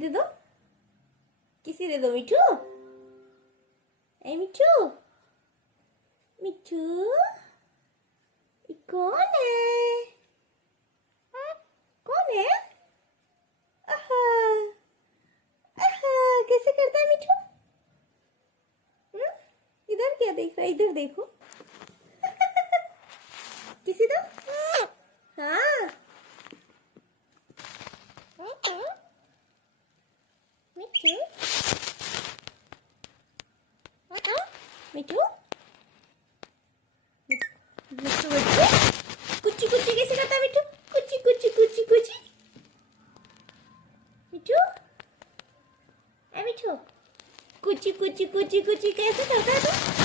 दे दो, किसी दे दो। मिठू, ए मिठू, मिठू, ये कौन है? कौन है? आहा, आहा, कैसे करता है मिठू? इधर क्या देख रहा है? इधर देखो। किसी दो। हाँ, मिठू, मिठू, मिठू, मिठू बच्चे, कुची कुची कैसे करता है मिठू? कुची कुची कुची कुची। मिठू, ए मिठू, कुची कुची कुची कुची कैसे करता है तू?